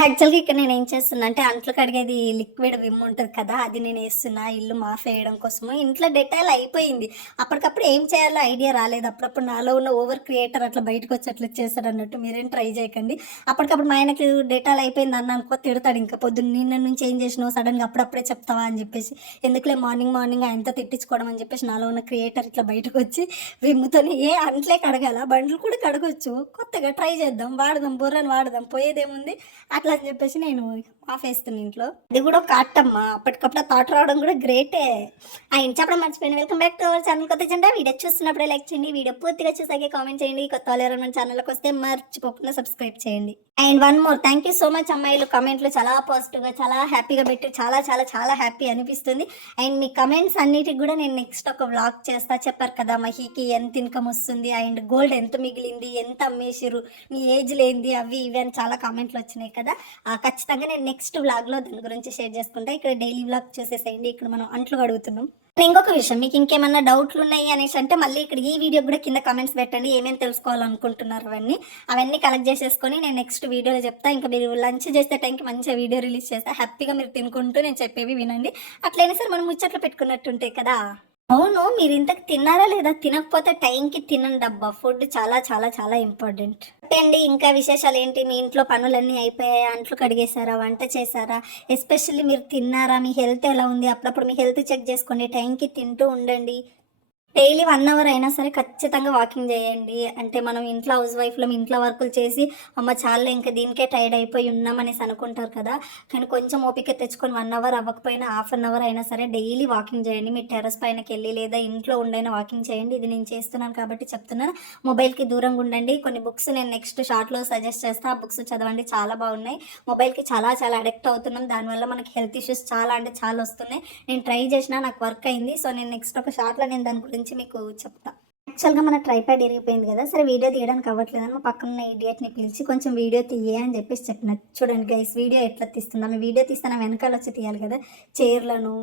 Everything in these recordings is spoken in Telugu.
యాక్చువల్‌గా ఇక్కడ నేనేం చేస్తున్నా అంటే, అంట్లు కడిగేది లిక్విడ్ విమ్ ఉంటది కదా! అది నేనేస్తున్నా ఇల్లు మాఫేయడం కోసము. ఇంట్లో డెటాల్ అయిపోయింది. అప్పటికప్పుడు ఏం చేయాలో ఐడియా రాలేదు. అప్పుడప్పుడు నాలో ఉన్న ఓవర్ క్రియేటర్ అట్లా బయటకొచ్చి అట్లా చేస్తాడన్నట్టు. మీరేం ట్రై చేయకండి. అప్పటికప్పుడు మా ఆయనకి డెటాల్ అయిపోయిందన్నానుకో తిడతాడింక. పొద్దున్న నిన్న నుంచి ఏం చేసినావు సడన్‌గా అప్పుడప్పుడే చెప్తావా అని జెప్పేసి. ఎందుకులే మార్నింగ్ మార్నింగ్ ఆయనతో తిట్టించుకోవడం అని జెప్పేసి నాలో ఉన్న క్రియేటర్ ఇట్లా బయటకొచ్చి విమ్‌తోని అంట్లే కడగాలా? బండ్లు కూడా కడగొచ్చు. కొత్తగా ట్రై చేద్దాం. వాడదాం బుర్రని వాడదాం. పోయేదేముంది? అట్లా అని చెప్పేసి నేను ఆపేస్తున్నా ఇంట్లో. అది కూడా ఒక ఆర్ట్ అమ్మా. అప్పటికప్పుడు ఆ థాట్ రావడం కూడా గ్రేటే. చెప్పడం మర్చిపోయాను. Welcome back to our channel. కొత్త జెండా వీడియో చూస్తున్నప్పుడే లైక్ చేయండి. వీడియో పూర్తిగా చూసాకే కామెంట్ చేయండి. కొత్త వాళ్ళు ఎవరైనా మన ఛానల్‌లోకి వస్తే మర్చిపోకుండా సబ్స్క్రైబ్ చేయండి. And one more thank you so much అమ్మాయిలు. కమెంట్లు చాలా పాజిటివ్‌గా చాలా హ్యాపీగా పెట్టి చాలా చాలా చాలా హ్యాపీ అనిపిస్తుంది. అండ్ మీ కమెంట్స్ అన్నిటికి కూడా నేను నెక్స్ట్ ఒక వ్లాగ్ చేస్తా. చెప్పారు కదా మహీకి ఎంత ఇన్కమ్ వస్తుంది అండ్ గోల్డ్ ఎంత మిగిలింది, ఎంత అమ్మేసిర్రు, మీ ఏజ్ లేనిది అవి ఇవి అని చాలా కామెంట్లు వచ్చినాయి కదా. ఖచ్చితంగా నేను నెక్స్ట్ వ్లాగ్‌లో దాని గురించి షేర్ చేసుకుంటా. ఇక్కడ డైలీ వ్లాగ్ చూసేసేయండి. ఇక్కడ మనం అంట్లు కడుగుతున్నాం. ఇంకొక విషయం మీకు ఇంకేమన్నా డౌట్లు ఉన్నాయి అనేసి అంటే మళ్ళీ ఇక్కడ ఈ వీడియో కూడా కింద కమెంట్స్ పెట్టండి. ఏమేమి తెలుసుకోవాలనుకుంటున్నారు అవన్నీ కలెక్ట్ చేసేసుకొని నేను నెక్స్ట్ వీడియోలో చెప్తా. ఇంకా మీరు లంచ్ చేసే టైంకి మంచిగా వీడియో రిలీజ్ చేస్తా. హ్యాపీగా మీరు తినుకుంటూ నేను చెప్పేవి వినండి. అట్లయినా సరే మనం ముచ్చట్లు పెట్టుకున్నట్టుంటాయి కదా. అవును. మీరు ఇంతకు తిన్నారా లేదా? తినకపోతే టైంకి తినండబ్బా. ఫుడ్ చాలా చాలా చాలా ఇంపార్టెంట్. అండి ఇంకా విశేషాలేంటి? మీ ఇంట్లో పనులన్నీ అయిపోయాయా? అంట్లు కడిగేశారా? వంట చేశారా? ఎస్పెషల్లీ మీరు తిన్నారా? మీ హెల్త్ ఎలా ఉంది? అప్పుడప్పుడు మీ హెల్త్ చెక్ చేసుకోండి. టైంకి తింటూ ఉండండి. డైలీ 1 అవర్ అయినా సరే ఖచ్చితంగా వాకింగ్ చేయండి. అంటే మనం ఇంట్లో హౌస్ వైఫ్‌లో ఇంట్లో వర్కులు చేసి అమ్మ చాలులే ఇంక దీనికే టైర్డ్ అయిపోయి ఉన్నామనేసి అనుకుంటారు కదా. కానీ కొంచెం ఓపిక తెచ్చుకొని 1 అవర్ అవ్వకపోయినా హాఫ్ అన్ అవర్ అయినా సరే డైలీ వాకింగ్ చేయండి. మీరు టెర్రస్ పైనకెళ్ళి లేదా ఇంట్లో ఉండైనా వాకింగ్ చేయండి. ఇది నేను చేస్తున్నాను కాబట్టి చెప్తున్నాను. మొబైల్‌కి దూరంగా ఉండండి. కొన్ని బుక్స్ నేను నెక్స్ట్ షార్ట్‌లో సజెస్ట్ చేస్తా. ఆ బుక్స్ చదవండి. చాలా బాగున్నాయి. మొబైల్‌కి చాలా చాలా అడిక్ట్ అవుతున్నాం. దానివల్ల మనకి హెల్త్ ఇష్యూస్ చాలా అంటే చాలా వస్తున్నాయి. నేను ట్రై చేసినా నాకు వర్క్ అయింది. సో నేను నెక్స్ట్ ఒక షార్ట్‌లో నేను దాని గురించి మీకు చెప్తా. యాక్చువల్‌గా మన ట్రైపాడ్ ఇరిగిపోయింది కదా. సరే వీడియో తీయడానికి అవ్వట్లేదని మా పక్కనున్న ఇడియట్‌ని పిలిచి కొంచెం వీడియో తీయే అని చెప్పేసి చెప్పిన. చూడండి గైస్ వీడియో ఎట్లా తీస్తున్నా. ఆమె వీడియో తీస్తే నా వెనకాల వచ్చి తీయాలి కదా. చైర్‌లను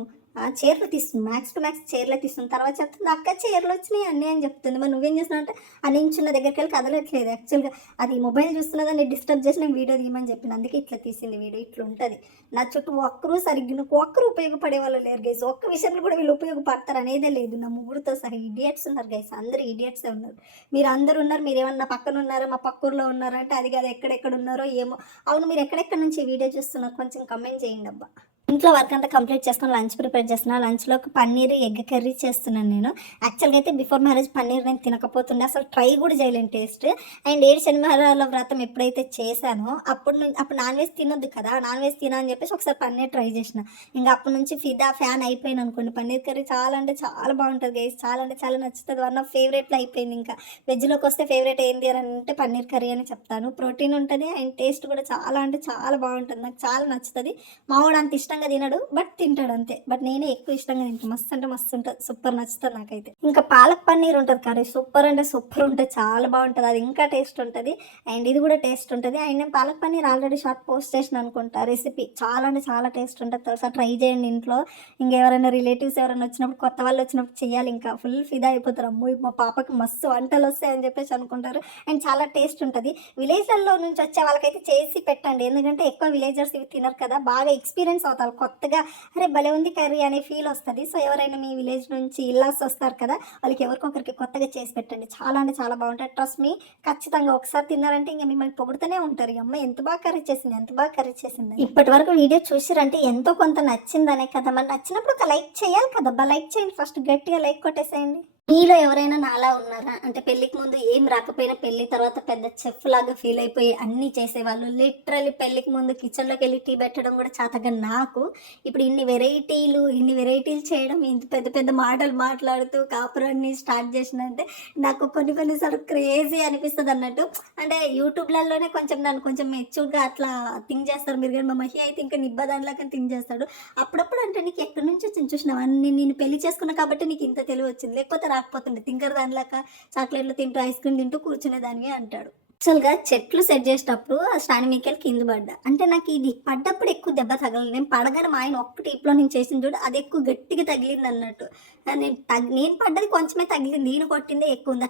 చైర్‌లో తీస్తుంది. మ్యాక్స్ టు మ్యాక్స్ చైర్‌లో తీస్తుంది. తర్వాత చెప్తుంది అక్క చైర్‌లో వచ్చినాయి అన్నీ అని చెప్తుంది. మరి నువ్వేం చేస్తున్నావు అంటే ఆ నించున్న దగ్గరికెళ్ళి కదలట్లేదు. యాక్చువల్‌గా అది మొబైల్ చూస్తున్నదని డిస్టర్బ్ చేసి నేను వీడియో తీయమని చెప్పిన. అందుకే ఇట్లా తీసింది వీడియో. ఇట్లుంటది. నా చుట్టూ ఒక్కరు సరిగ్గా ఒక్కరు ఉపయోగపడే వాళ్ళు లేరు గైస్. ఒక్క విషయంలో కూడా వీళ్ళు ఉపయోగపడతారు అనేదే లేదు. నా ముగ్గురుతో సహా ఇడియట్స్ ఉన్నారు గైస్. అందరూ ఇడియట్సే ఉన్నారు. మీరు అందరూ ఉన్నారు. మీరేమన్నా పక్కన ఉన్నారా? మా పక్కూర్లో ఉన్నారా అంటే అది కాదు ఎక్కడెక్కడ ఉన్నారో ఏమో. అవును మీరు ఎక్కడెక్కడ నుంచి వీడియో చూస్తున్నారు కొంచెం కమెంట్ చేయండి అబ్బా. ఇంట్లో వర్క్ అంతా కంప్లీట్ చేసుకొని లంచ్ ప్రిపేర్ చేస్తున్నా. లంచ్‌లోకి పన్నీర్, ఎగ్ కర్రీ చేస్తున్నాను నేను. యాక్చువల్‌గా అయితే బిఫోర్ మ్యారేజ్ పన్నీర్ నేను తినకపోతుండే. అసలు ట్రై కూడా చేయలేను టేస్ట్. అండ్ 7 శనివారాల వ్రతం ఎప్పుడైతే చేశానో అప్పుడు నాన్ వెజ్ తినొద్దు కదా. నాన్ వెజ్ తిన అని చెప్పేసి ఒకసారి పన్నీర్ ట్రై చేసిన. ఇంక అప్పటి నుంచి ఫిదా ఫ్యాన్ అయిపోయాను అనుకోండి. పన్నీర్ కర్రీ చాలా అంటే చాలా బాగుంటది గైస్. చాలా అంటే చాలా నచ్చుతది. వన్ ఆఫ్ ఫేవరెట్‌లో అయిపోయింది ఇంకా. వెజ్‌లోకి వస్తే ఫేవరెట్ ఏంటి అని అంటే పన్నీర్ కర్రీ అని చెప్తాను. ప్రోటీన్ ఉంటది అండ్ టేస్ట్ కూడా చాలా అంటే చాలా బాగుంటది. నాకు చాలా నచ్చుతది. మా వాడు అంత ఇష్టంగా తినడు. బట్ తింటాడు అంతే. బట్ నేనే ఎక్కువ ఇష్టంగా తింటాను. మస్తు అంటే మస్తు ఉంటది. సూపర్ నచ్చుతది నాకైతే. ఇంకా పాలక్ పన్నీర్ ఉంటది కర్రీ. సూపర్ అంటే సూపర్ ఉంటది. చాలా బాగుంటది. అది ఇంకా టేస్ట్ ఉంటది. అండ్ ఇది కూడా టేస్ట్ ఉంటది. అండ్ నేను palak paneer already short post చేసిన అనుకుంటా రెసిపీ. చాలా అంటే చాలా టేస్ట్ ఉంటది తెలుసా. ట్రై చేయండి ఇంట్లో. ఇంకెవరైనా రిలేటివ్స్ ఎవరైనా వచ్చినప్పుడు కొత్త వాళ్ళు వచ్చినప్పుడు చేయాలి. ఇంకా ఫుల్ ఫిదా అయిపోతారు. అమ్మో మా పాపకి మస్తు వంటలు వస్తాయని చెప్పేసి అనుకుంటారు. అండ్ చాలా టేస్ట్ ఉంటది. విలేజ్‌లలో నుంచి వచ్చే వాళ్ళకైతే చేసి పెట్టండి. ఎందుకంటే ఎక్కువ విలేజర్స్ ఇవి తినరు కదా. బాగా ఎక్స్పీరియన్స్ అవుతారు. కొత్తగా అరే భలే ఉంది కర్రీ అనే ఫీల్ వస్తది. సో ఎవరైనా మీ విలేజ్ నుంచి ఇల్లాస్ వస్తారు కదా. వాళ్ళకి ఎవరికొకరికి కొత్తగా చేసి పెట్టండి. చాలా అంటే చాలా బాగుంటది. ట్రస్ట్ మీ ఖచ్చితంగా ఒకసారి తిన్నారంటే ఇంక మిమ్మల్ని పొగుడుతూనే ఉంటారు. ఈ అమ్మాయి ఎంత బాగా కర్రీ చేసింది, ఎంత బాగా కర్రీ చేసింది. ఇప్పటి వరకు వీడియో చూసిరంటే ఎంతో కొంత నచ్చిందనే కదా. మరి నచ్చినప్పుడు ఒక లైక్ చేయాలి కదబ్బా. లైక్ చేయండి ఫస్ట్ గట్టిగా లైక్ కొట్టేసేయండి. మీలో ఎవరైనా నాలా ఉన్నారా? అంటే పెళ్ళికి ముందు ఏం రాకపోయినా పెళ్లి తర్వాత పెద్ద చెఫ్ లాగా ఫీల్ అయిపోయి అన్నీ చేసేవాళ్ళు. లిటరల్లీ పెళ్ళికి ముందు కిచెన్‌లోకి వెళ్ళి టీ పెట్టడం కూడా చేతగా నాకు. ఇప్పుడు ఇన్ని వెరైటీలు చేయడం, ఇంత పెద్ద పెద్ద మాటలు మాట్లాడుతూ కాపురాన్ని స్టార్ట్ చేసినంటే నాకు కొన్ని కొన్ని సార్లు క్రేజీ అనిపిస్తదన్నట్టు. అంటే యూట్యూబ్‌లలోనే కొంచెం నన్ను కొంచెం మెచ్యూర్‌గా అట్లా థింక్ చేస్తారు మీరు గాని. మా మహి అయితే ఇంకా నిబ్బదానిలాగా థింక్ చేస్తాడు. అప్పుడప్పుడు అంటే నీకు ఎక్కడి నుంచి వచ్చింది చూసినావా? నేను పెళ్లి చేసుకున్నా కాబట్టి నీకు ఇంత తెలివి వచ్చింది. లేకపోతే రాకపోతుండే. తింకర్ దానిలాగా చాక్లెట్‌లు తింటూ, ఐస్ క్రీమ్ తింటూ కూర్చునేదానివి అంటాడు. యాక్చువల్‌గా చెట్లు సెట్ చేసేటప్పుడు ఆ స్టాండ్ మీదకెళ్ళి కింద పడ్డా. అంటే నాకు ఇది పడ్డప్పుడు ఎక్కువ దెబ్బ తగలలేదు. నేను పడగానే మా ఆయన ఒక్క టిప్‌లో నేను చేసింది చూడు అది ఎక్కువ గట్టిగా తగిలిందన్నట్టు. నేను పడ్డది కొంచెమే తగిలింది. ఈయన కొట్టిందే ఎక్కువుంది.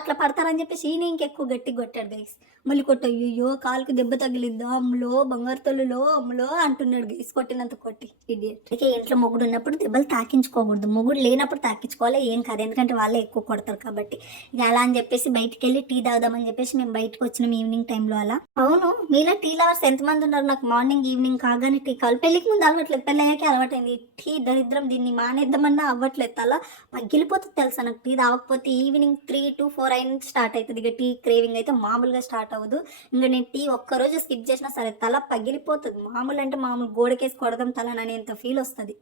అట్లా పడతారు అని చెప్పేసి ఈయన ఇంకెక్కువ గట్టిగా కొట్టాడు గైస్. మళ్ళీ అయ్యయ్యో! కాలుకి దెబ్బ తగిలిందా అమ్ములో, బంగారు తల్లులో అమ్ములో అంటున్నాడు గైస్ కొట్టినంత కొట్టి ఇడియట్. అందుకే ఇంట్లో మొగుడున్నప్పుడు దెబ్బలు తాకించుకోకూడదు. మొగుడు లేనప్పుడు తాకించుకోవాలి ఏం కాదు. ఎందుకంటే వాళ్ళే ఎక్కువ కొడతారు కాబట్టి. ఇక అలా అని చెప్పేసి బయటికెళ్ళి టీ తాగుదామని చెప్పేసి మేము బయటకొచ్చినాం ఈవినింగ్ టైంలో అలా. అవును మీలో టీ లవర్స్ ఎంతమంది ఉన్నారు? నాకు మార్నింగ్, ఈవినింగ్ కాగానే టీ కావాలి. పెళ్ళికి ముందు అలవాట్లేదు. పెళ్ళయ్యాకే అలవాటైంది. టీ దరిద్రం దీన్ని మానేద్దామన్నా అవ్వట్లేదు. తల పగిలిపోతుంది తెలుసా నాకు టీ తాగకపోతే. ఈవినింగ్ 3-4 అయిన స్టార్ట్ అవుతుంది. ఇక టీ క్రేవింగ్ అయితే మామూలుగా స్టార్ట్ అవ్వదు. ఇంకా నేను టీ ఒక్కరోజు స్కిప్ చేసినా సరే తల పగిలిపోతుంది. మామూలు అంటే మామూలు గోడకేసి కొడదాం తల అనేంత ఫీల్ వస్తుంది.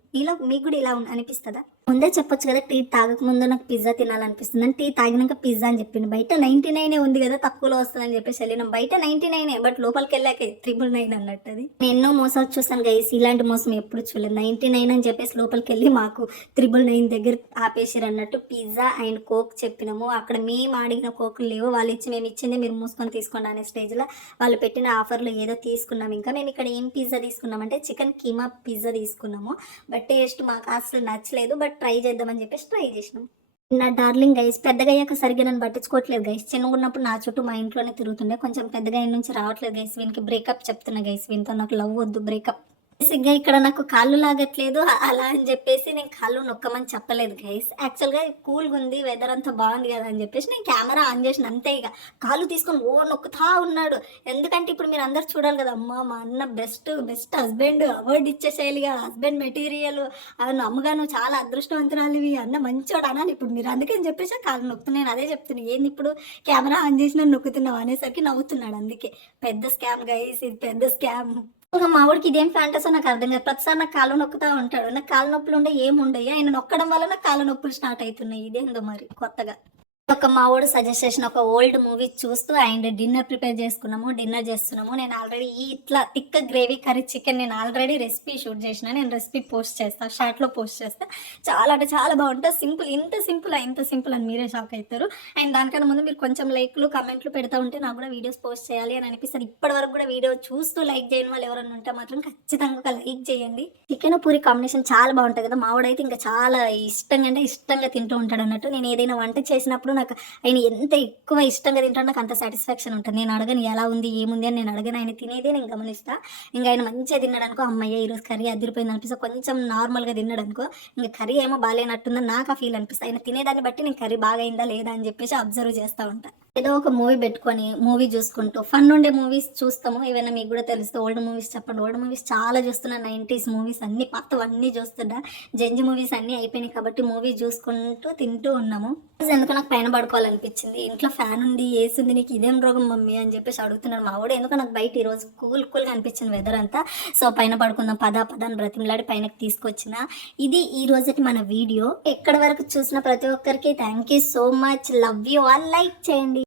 మీకు కూడా ఇలా అనిపిస్తుందా? ముందే చెప్పొచ్చు కదా టీ తాగక ముందు నాకు పిజ్జా తినాలనిపిస్తుంది అని. టీ తాగినాక పిజ్జా అని చెప్పిండు. బయట 99 ఉంది కదా తక్కువలో వస్తుందని చెప్పేసి వెళ్ళినాం. బయట 99 బట్ లోపలికి వెళ్ళాక 999 అన్నట్టు. అది నేను ఎన్నో మోసాలు చూసాను గైస్. ఇలాంటి మోసం ఎప్పుడు చూడలేదు. 99 అని చెప్పేసి లోపలికి వెళ్ళి మాకు 999 దగ్గర ఆపేసారు అన్నట్టు. పిజ్జా అండ్ కోక్ చెప్పినాము. అక్కడ మేము అడిగిన కోకులు లేవు. వాళ్ళు మేము ఇచ్చింది మీరు మూసుకొని తీసుకోండి అనే స్టేజ్లో వాళ్ళు పెట్టిన ఆఫర్లో ఏదో తీసుకున్నాం. ఇంకా మేము ఇక్కడ ఏం పిజ్జా తీసుకున్నామంటే చికెన్ కీమా పిజ్జా తీసుకున్నాము. బట్ టేస్ట్ మాకు అసలు నచ్చలేదు. బట్ ట్రై చేద్దామని చెప్పేసి ట్రై చేసినాం. నా డార్లింగ్ గైస్ పెద్దగా అయ్యాక సరిగ్గా నన్ను పట్టించుకోవట్లేదు గైస్. చిన్నగా ఉన్నప్పుడు నా చుట్టూ మా ఇంట్లోనే తిరుగుతుండే. కొంచెం పెద్దగా అయిన నుంచి రావట్లేదు గైస్. వీనికి బ్రేకప్ చెప్తున్నా గైస్. వీనితో నాకు లవ్ వద్దు బ్రేకప్. బేసిక్గా ఇక్కడ నాకు కాళ్ళు లాగట్లేదు అలా అని చెప్పేసి నేను కాళ్ళు నొక్కమని చెప్పలేదు గైస్. యాక్చువల్గా కూల్గా ఉంది వెదర్ అంతా బాగుంది కదా అని చెప్పేసి నేను కెమెరా ఆన్ చేసిన అంతే. ఇక కాళ్ళు తీసుకొని నొక్కుతా ఉన్నాడు. ఎందుకంటే ఇప్పుడు మీరు అందరు చూడాలి కదా అమ్మ మా అన్న బెస్ట్ హస్బెండ్ అవార్డు ఇచ్చేసేయాలిగా హస్బెండ్ మెటీరియల్ అవును అమ్మగా నువ్వు చాలా అదృష్టవంతురాలివి అన్న మంచోడు అనాలి ఇప్పుడు మీరు. అందుకని చెప్పేసి కాళ్ళు నొక్కుతున్నాను. నేను అదే చెప్తున్నాను ఏంది ఇప్పుడు కెమెరా ఆన్ చేసి నన్ను నొక్కుతున్నావు అనేసరికి నవ్వుతున్నాడు. అందుకే పెద్ద స్కామ్ గైస్ ఇది పెద్ద స్కామ్. ఇంకా మా వాడికి ఇదేం ఫ్యాంటసో నాకు అర్థం కాదు. ప్రతిసారి నాకు కాళ్ళు నొక్కుతా ఉంటాడు. నాకు కాళ్ళ నొప్పులు ఉండే ఏముండయి ఆయన నొక్కడం వల్ల నాకు కాళ్ళ నొప్పులు స్టార్ట్ అవుతున్నాయి. ఇదేందో మరి కొత్తగా. ఒక మా వాడు సజెస్ట్ చేసిన ఒక ఓల్డ్ మూవీ చూస్తూ అండ్ డిన్నర్ ప్రిపేర్ డిన్నర్ చేస్తున్నాము. నేను ఆల్రెడీ ఇట్లా థిక్ గ్రేవీ కర్రీ చికెన్ నేను ఆల్రెడీ రెసిపీ షూట్ చేసిన. నేను రెసిపీ పోస్ట్ చేస్తాను షార్ట్లో పోస్ట్ చేస్తా. చాలా అంటే చాలా బాగుంటుంది. సింపుల్ ఇంత సింపుల్ అని మీరే షాక్ అవుతారు. అండ్ దానికన్నా ముందు మీరు కొంచెం లైక్లు కమెంట్లు పెడతా ఉంటే నాకు కూడా వీడియోస్ పోస్ట్ చేయాలి అని అనిపిస్తుంది. ఇప్పటి వరకు కూడా వీడియో చూస్తూ లైక్ చేయని వాళ్ళు ఎవరైనా ఉంటే మాత్రం ఖచ్చితంగా ఒక లైక్ చేయండి. చికెన్ పూరి కాంబినేషన్ చాలా బాగుంటుంది కదా. మా వాడైతే ఇంకా చాలా ఇష్టంగా తింటూ ఉంటాడు అన్నట్టు. నేను ఏదైనా వంట చేసినప్పుడు నాకు ఆయన ఎంత ఎక్కువ ఇష్టంగా తింటాడో నాకు అంత సాటిస్ఫాక్షన్ ఉంటుంది. నేను అడగను ఎలా ఉంది ఏముంది అని నేను అడగను. ఆయన తినేదే నేను గమనిస్తా. ఇంకా ఆయన మంచిగా తిన్నాడు అనుకో అమ్మయ్య ఈరోజు కర్రీ అదిరిపోయింది అనిపిస్తే. కొంచెం నార్మల్గా తిన్నాడు అనుకో ఇంకా కర్రీ ఏమో బాగాలేనట్టుందని నాకు ఆ ఫీల్ అనిపిస్తుంది. ఆయన తినేదాన్ని బట్టి నేను కర్రీ బాగా అయిందా లేదా అని చెప్పేసి అబ్జర్వ్ చేస్తూ ఉంటాను. ఏదో ఒక మూవీ పెట్టుకొని మూవీ చూసుకుంటూ ఫన్ ఉండే మూవీస్ చూస్తాము. ఏమైనా మీకు కూడా తెలిస్తే ఓల్డ్ మూవీస్ చెప్పండి. ఓల్డ్ మూవీస్ చాలా చూస్తున్నా. 90s మూవీస్ అన్ని పాతవన్నీ చూస్తున్నా. జంజి మూవీస్ అన్నీ అయిపోయినాయి కాబట్టి మూవీ చూసుకుంటూ తింటూ ఉన్నాము. ఎందుకు నాకు పైన పడుకోవాలనిపించింది. ఇంట్లో ఫ్యాన్ ఉంది ఏసీ ఉంది నీకు ఇదేం రోగం మమ్మీ అని చెప్పేసి అడుగుతున్నాడు మా వాడు. ఎందుకు నాకు బయట ఈరోజు కూల్గా అనిపించింది వెదర్ అంతా. సో పైన పడుకుందాం పదాన్ని బ్రతిమలాడి పైనకి తీసుకొచ్చిన. ఇది ఈ రోజుకి మన వీడియో. ఎక్కడి వరకు చూసిన ప్రతి ఒక్కరికి thank you so much. Love you all. Like చేయండి.